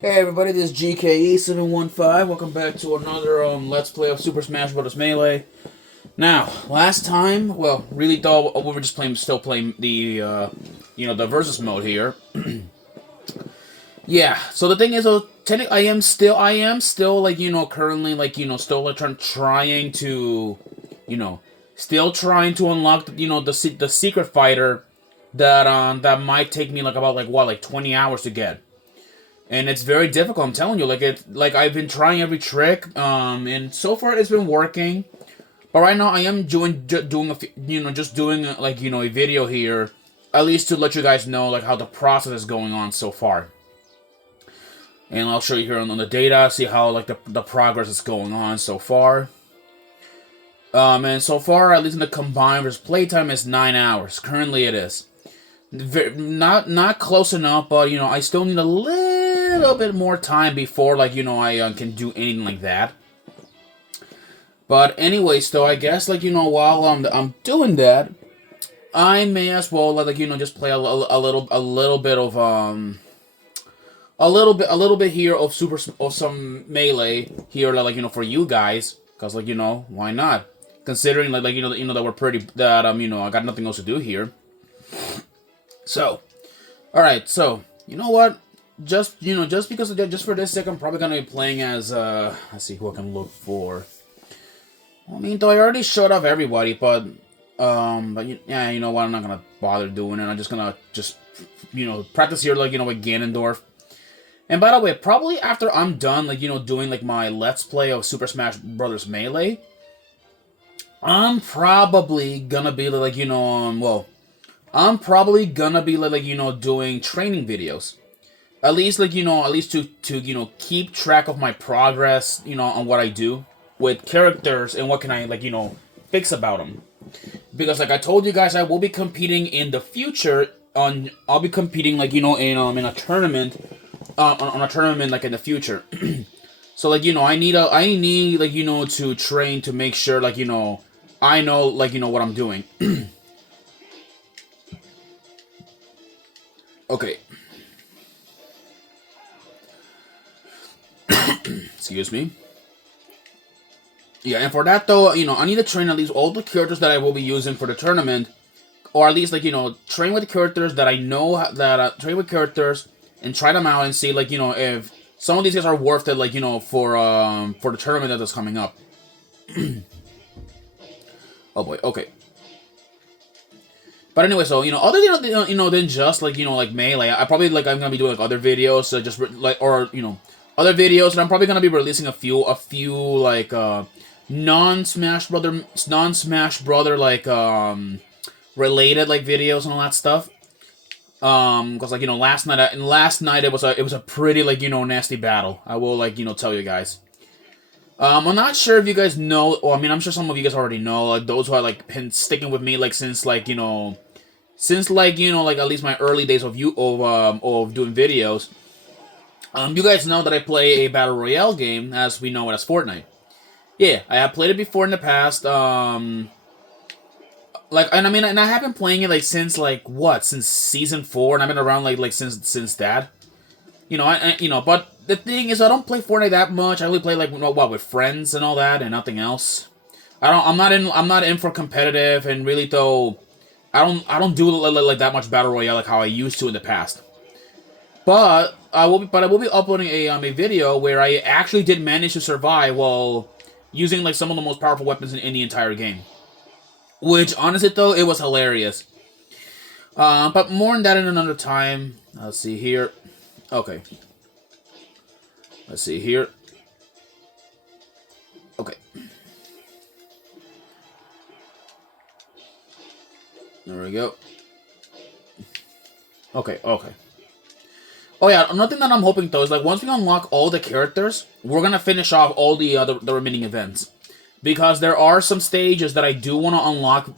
Hey everybody, this is GKE715. Welcome back to another Let's Play of Super Smash Bros. Melee. Now, last time, well, really though, we were just still playing the, the versus mode here. Yeah, so the thing is, technically, I am still, like, currently, like, still, like, trying to, you know, still trying to unlock, the secret fighter that might take me, like, about, like, what, like, 20 hours to get. And it's very difficult. I'm telling you, like I've been trying every trick, and so far it's been working. But right now I am doing just doing a video here, at least to let you guys know like how the process is going on so far. And I'll show you here on the data, see how like the progress is going on so far. And so far, at least in the combined versus playtime, is 9 hours. Currently, it is. Not close enough, but I still need a little bit more time before I can do anything like that. But anyways, though, I guess while I'm doing that, I may as well just play a little bit of a little bit here of some melee here for you guys, because why not, considering that we're pretty that I got nothing else to do here. So, all right. So, you know what? Just for this sec, I'm probably gonna be playing as let's see who I can look for. I mean, though I already showed off everybody, yeah, you know what? I'm not gonna bother doing it. I'm just gonna practice here with Ganondorf. And by the way, probably after I'm done doing my Let's Play of Super Smash Bros. Melee, I'm probably gonna be I'm probably gonna be doing training videos. At least to keep track of my progress, on what I do with characters and what can I fix about them. Because like I told you guys, I will be competing in the future on. I'll be competing in a tournament, on a tournament in the future. So I need to train to make sure I know what I'm doing. Okay. Excuse me. Yeah, and for that though, I need to train at least all the characters that I will be using for the tournament, or at least train with characters that I know that train with characters and try them out and see if some of these guys are worth it for the tournament that's coming up. Oh boy, okay. But anyway, so other than just melee, I probably I'm gonna be doing other videos, just or other videos, and I'm probably gonna be releasing a few non Smash Brother related videos and all that stuff. Because last night it was a pretty nasty battle. I will tell you guys. I'm not sure if you guys know, or I mean, I'm sure some of you guys already know, those who are been sticking with me since at least my early days of doing videos. You guys know that I play a battle royale game, as we know it as Fortnite. Yeah, I have played it before in the past. And I mean, and I have been playing it since since season 4, and I've been around since that. But the thing is, I don't play Fortnite that much. I only play with friends and all that, and nothing else. I don't. I'm not in for competitive, and really though, I don't do that much battle royale like how I used to in the past. But I will be uploading a video where I actually did manage to survive while using some of the most powerful weapons in the entire game. Which honestly though, it was hilarious. But more on that in another time. Let's see here. Okay. Let's see here. Okay. There we go. Okay, okay. Oh yeah, another thing that I'm hoping though is once we unlock all the characters, we're gonna finish off all the remaining events. Because there are some stages that I do want to unlock,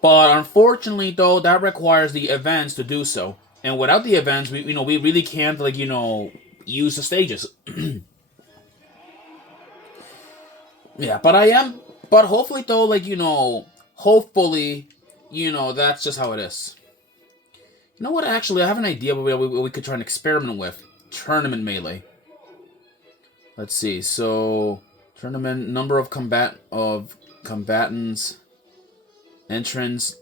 but unfortunately though, that requires the events to do so. And without the events, we really can't use the stages. Yeah, but hopefully though, hopefully, that's just how it is. You know what? Actually, I have an idea what we could try and experiment with. Tournament Melee. Let's see. So, tournament number of combatants, entrance.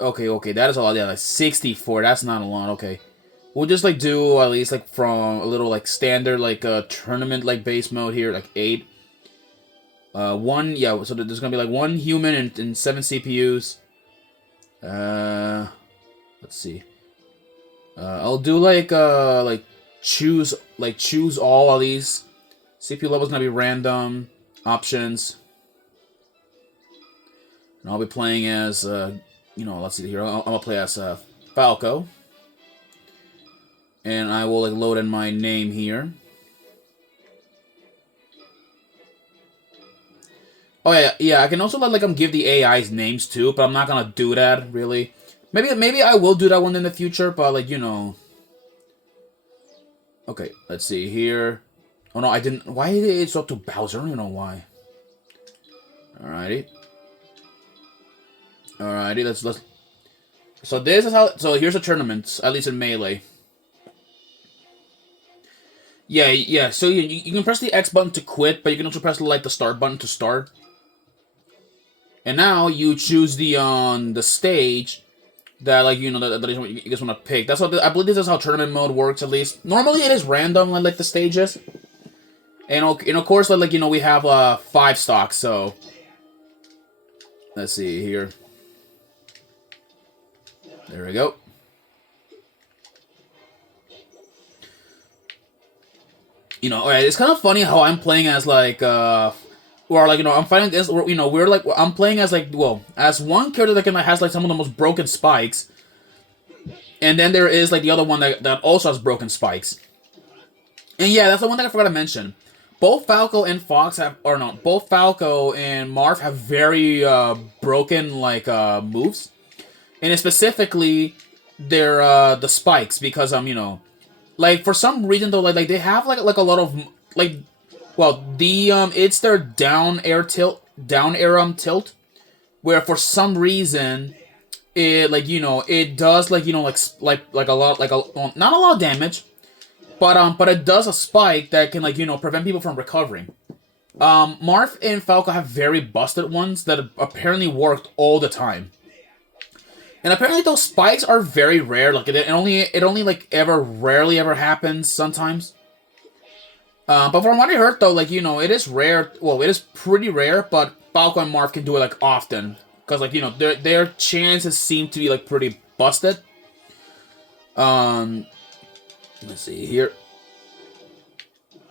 Okay, that is a lot. Yeah, like 64. That's not a lot. Okay, we'll just like do at least like from a little like standard like tournament like base mode here, like 8. One, yeah. So there's gonna be like 1 human and 7 CPUs. Let's see. I'll do like choose all of these. CPU level's gonna be random options, and I'll be playing as let's see here. I'm gonna play as Falco, and I will like load in my name here. Oh yeah. I can also let like give the AIs names too, but I'm not gonna do that really. Maybe I will do that one in the future, but like Okay, let's see here. Oh no, I didn't. Why did it swap to Bowser? I don't even know why. Alrighty. Let's. So this is how. So here's the tournaments, at least in Melee. Yeah. So you can press the X button to quit, but you can also press like the start button to start. And now you choose the stage that like that you guys want to pick. That's how I believe this is how tournament mode works. At least normally it is random like the stages. And of course like we have 5 stocks. So let's see here. There we go. Alright, it's kind of funny how I'm playing as like or like I'm fighting against we're like I'm playing as like as one character that has like some of the most broken spikes, and then there is like the other one that also has broken spikes. And yeah, that's the one thing I forgot to mention. Both Falco and both Falco and Marth have very broken like moves, and specifically they're the spikes because like for some reason though like they have like a lot of like. Well, it's their down air tilt, where for some reason, it it does like a lot not a lot of damage, but it does a spike that can prevent people from recovering. Marth and Falco have very busted ones that apparently worked all the time, and apparently those spikes are very rare. Like it only like rarely ever happens sometimes. But from what I heard, though, like, it is rare. Well, it is pretty rare, but Falco and Marth can do it, like, often. Because, like, their chances seem to be, like, pretty busted. Let's see here.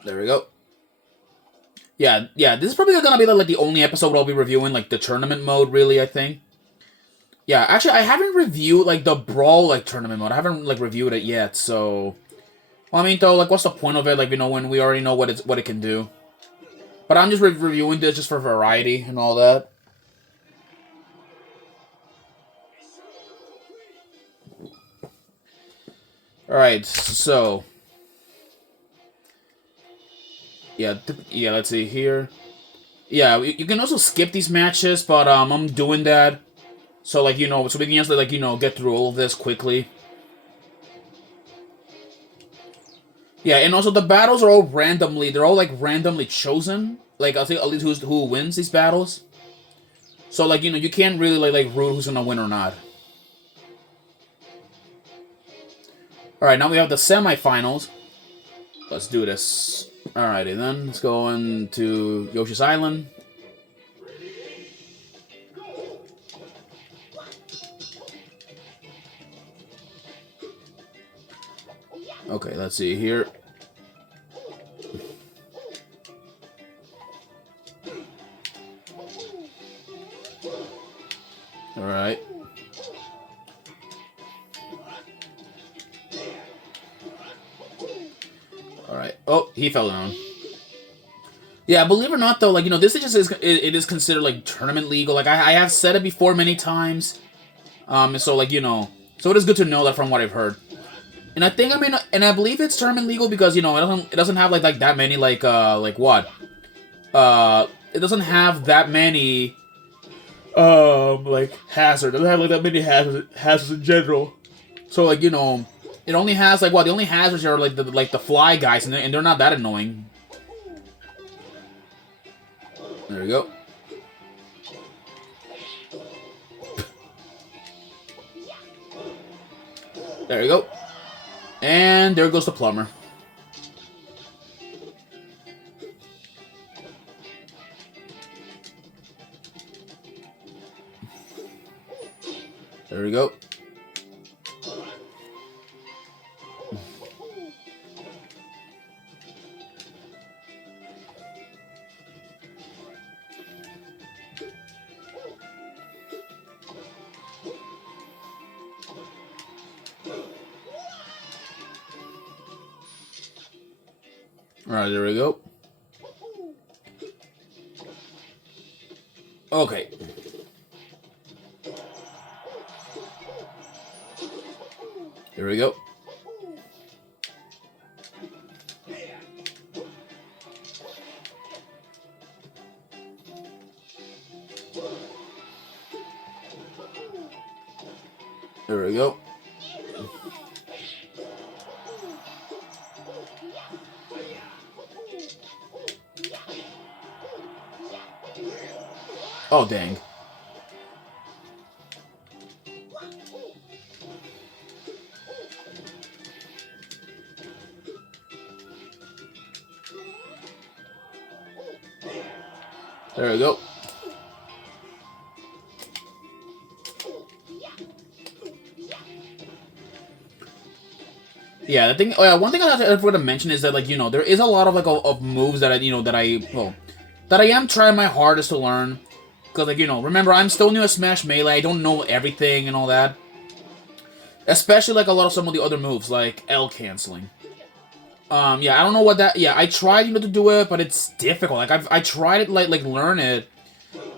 There we go. Yeah, this is probably gonna be, like, the only episode I'll be reviewing, like, the tournament mode, really, I think. Yeah, actually, I haven't reviewed, like, the Brawl, like, tournament mode. I haven't, like, reviewed it yet, so... Well, I mean, though, like, what's the point of it? Like, when we already know what it can do. But I'm just reviewing this just for variety and all that. Alright, so... Yeah, let's see here. Yeah, you can also skip these matches, but I'm doing that. So, like, so we can just, like, get through all of this quickly. Yeah, and also the battles are all they're all like randomly chosen. Like, I think at least who wins these battles. So like, you can't really like rule who's gonna win or not. Alright, now we have the semifinals. Let's do this. Alrighty then, let's go into Yoshi's Island. Okay, let's see here. Alright. Alright. Oh, he fell down. Yeah, believe it or not, though, like, this is just it is considered, like, tournament legal. Like, I have said it before many times. So, like, so it is good to know that from what I've heard. And I think, and I believe it's tournament legal because, it doesn't have, like that many, like what? It doesn't have that many, like, hazards. It doesn't have, like, that many hazards in general. So like it only has like the only hazards are like the fly guys, and they're not that annoying. There we go. There you go. And there goes the plumber. There we go. Alright, there we go. Okay. There we go. There we go. Oh, dang. There we go. Yeah, the thing. Oh yeah, one thing I forgot to mention is that like there is a lot of like of moves that that I am trying my hardest to learn, because like remember I'm still new to Smash Melee. I don't know everything and all that. Especially like a lot of some of the other moves like L canceling. Yeah, I don't know what that. Yeah, I tried to do it, but it's difficult. Like I tried it like learn it,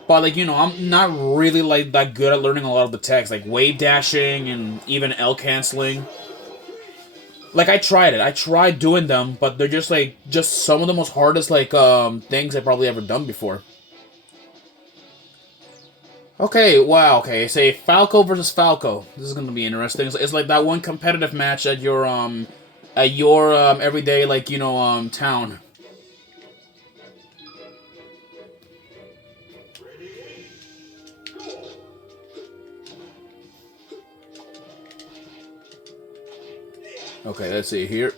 but like I'm not really like that good at learning a lot of the text like wave dashing and even L canceling. Like I tried it. I tried doing them, but they're just some of the most hardest things I've probably ever done before. Okay, wow, okay. Say Falco versus Falco. This is gonna be interesting. It's like that one competitive match at your everyday town. Okay, let's see here.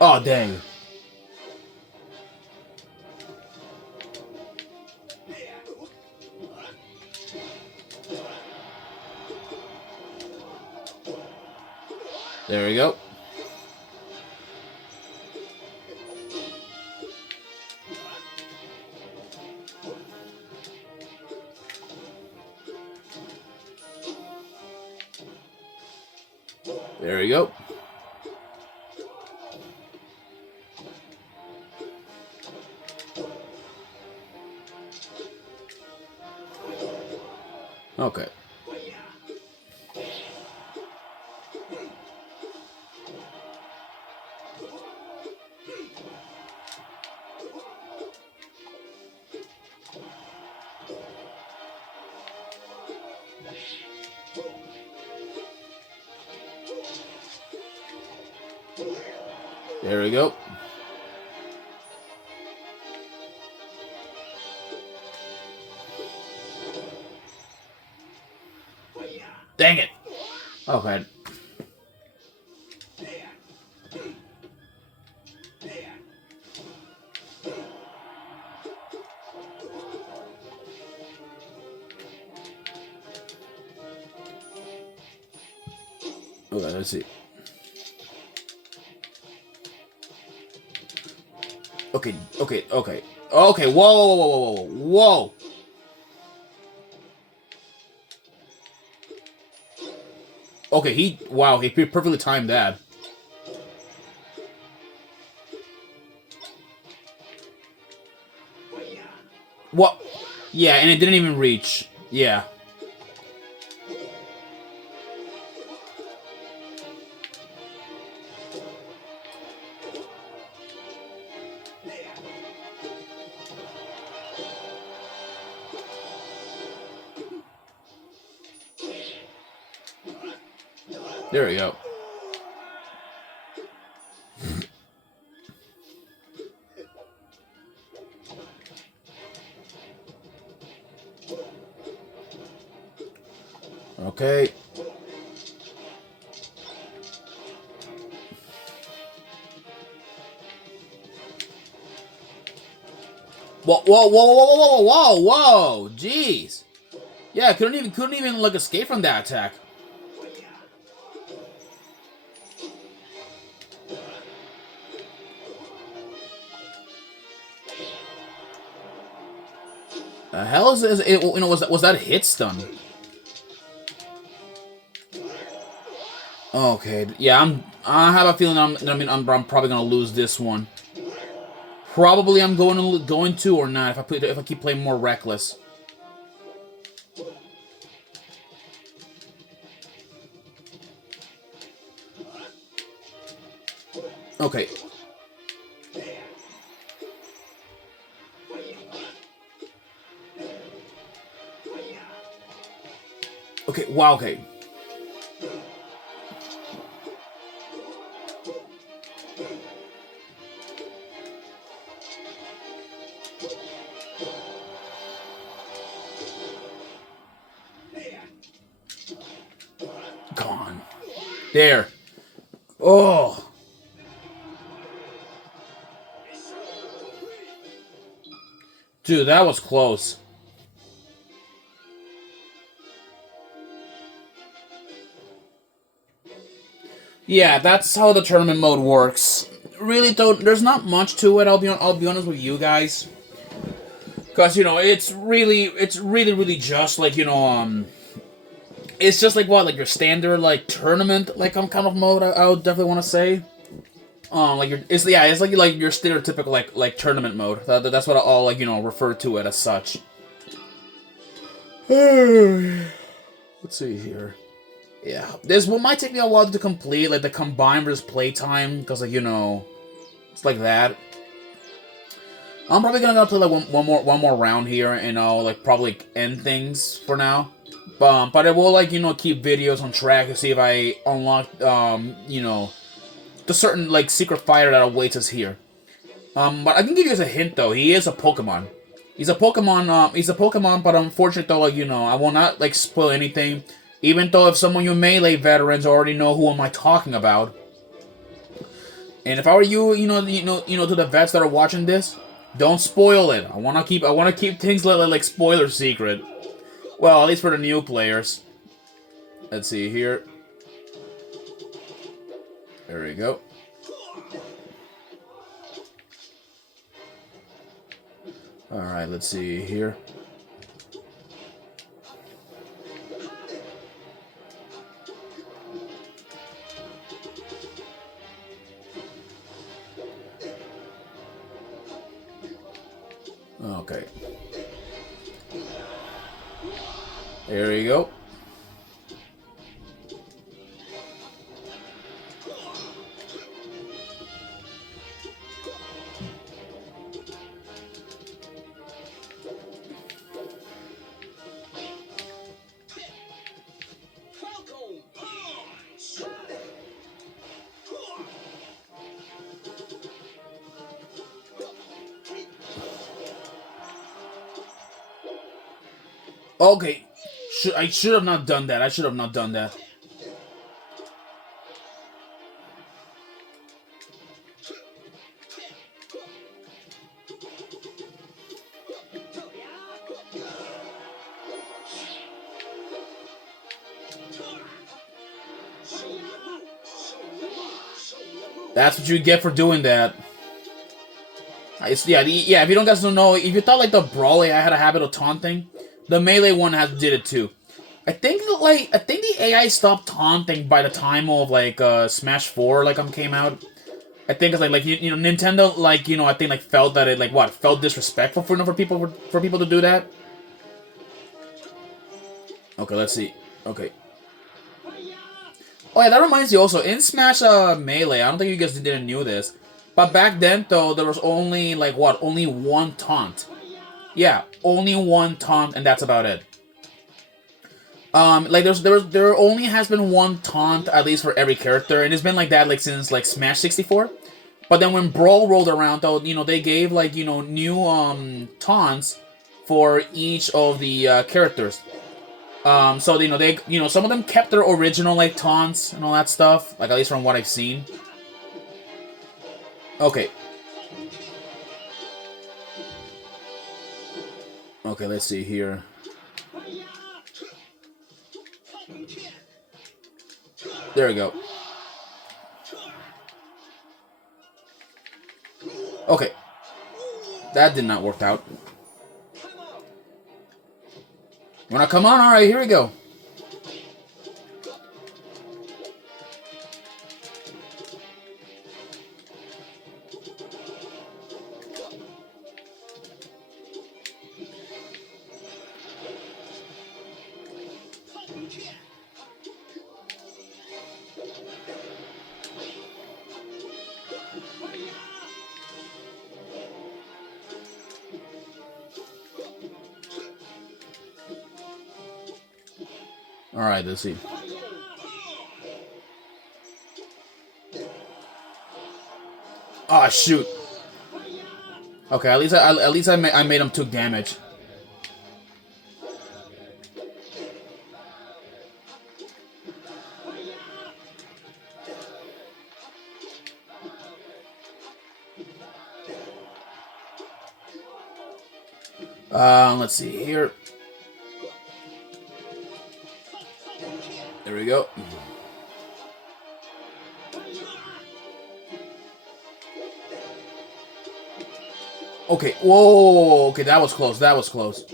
Oh, dang. There we go. There we go. Okay. There we go. Dang it. Okay. Okay, let's see. Okay, okay, okay. Okay, whoa, whoa, whoa, whoa, whoa, whoa. Okay, wow, he perfectly timed that. What? Yeah, and it didn't even reach. Yeah. There we go. Okay. Whoa, whoa, whoa, whoa, whoa, whoa, whoa, whoa, jeez. Yeah, couldn't even like escape from that attack. The hell is this? Was that a hit stun? Okay, yeah, I have a feeling I'm probably gonna lose this one. Probably I'm going to or not if I keep playing more reckless. Okay. Okay, wow, okay. Gone. There. Oh. Dude, that was close. Yeah, that's how the tournament mode works. Really, though, there's not much to it. I'll be honest with you guys, because it's really just like it's just like what, like your standard like tournament like kind of mode. I would definitely want to say. Like it's like your stereotypical like tournament mode. That's what I'll like refer to it as such. Let's see here. Yeah, this one might take me a while to complete, like the combined versus playtime, because like it's like that. I'm probably gonna play like one more round here, and I'll like probably end things for now. But I will like keep videos on track to see if I unlock the certain like secret fighter that awaits us here. But I can give you guys a hint though. He is a Pokemon. He's a Pokemon. He's a Pokemon, but unfortunately though, like I will not like spoil anything. Even though if some of you Melee veterans already know who am I talking about. And if I were you, to the vets that are watching this, don't spoil it. I wanna keep things like spoiler secret. Well, at least for the new players. Let's see here. There we go. Alright, let's see here. Okay. There we go. Okay. I should have not done that. I should have not done that. That's what you get for doing that. If you don't guys don't know, if you thought like the Brawly I had a habit of taunting, the Melee one did it too. I think the AI stopped taunting by the time of like Smash 4 came out. I think it's like Nintendo I think like felt that it felt disrespectful for people to do that. Okay, let's see. Okay. Oh yeah, that reminds you also, in Smash Melee, I don't think you guys didn't knew this, but back then though there was only only one taunt. Yeah, only one taunt, and that's about it. Like there only has been one taunt at least for every character, and it's been like that like since like Smash 64. But then when Brawl rolled around, though, they gave like new taunts for each of the characters. So they some of them kept their original like taunts and all that stuff, like at least from what I've seen. Okay. Okay, let's see here. There we go. Okay. That did not work out. Wanna come on? Alright, here we go. Alright, let's see. Oh shoot. Okay, at least I made him 2 damage. Let's see here. There we go. Okay, whoa, okay, that was close, that was close.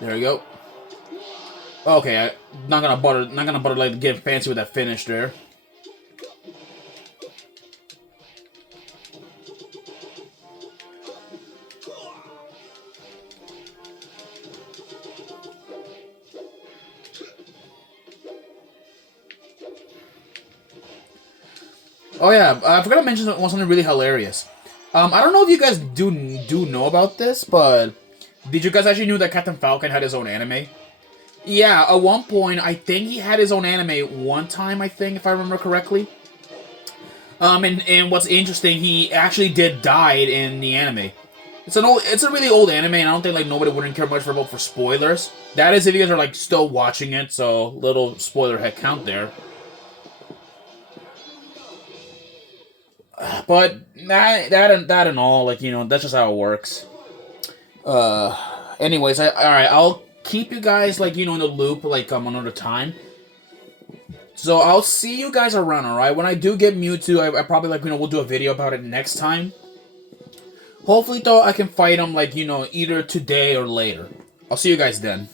There we go. Okay, not gonna bother like get fancy with that finish there. Oh yeah, I forgot to mention something really hilarious. I don't know if you guys do know about this, but did you guys actually know that Captain Falcon had his own anime? Yeah, at one point, I think he had his own anime one time, I think, if I remember correctly. And what's interesting, he actually did die in the anime. It's a really old anime, and I don't think like nobody wouldn't care much for spoilers. That is if you guys are like still watching it, so little spoiler head count there. But that and all, like that's just how it works. Anyways, all right, I'll keep you guys like in the loop like another time. So I'll see you guys around, all right? When I do get Mewtwo, I probably like we'll do a video about it next time. Hopefully, though, I can fight him like either today or later. I'll see you guys then.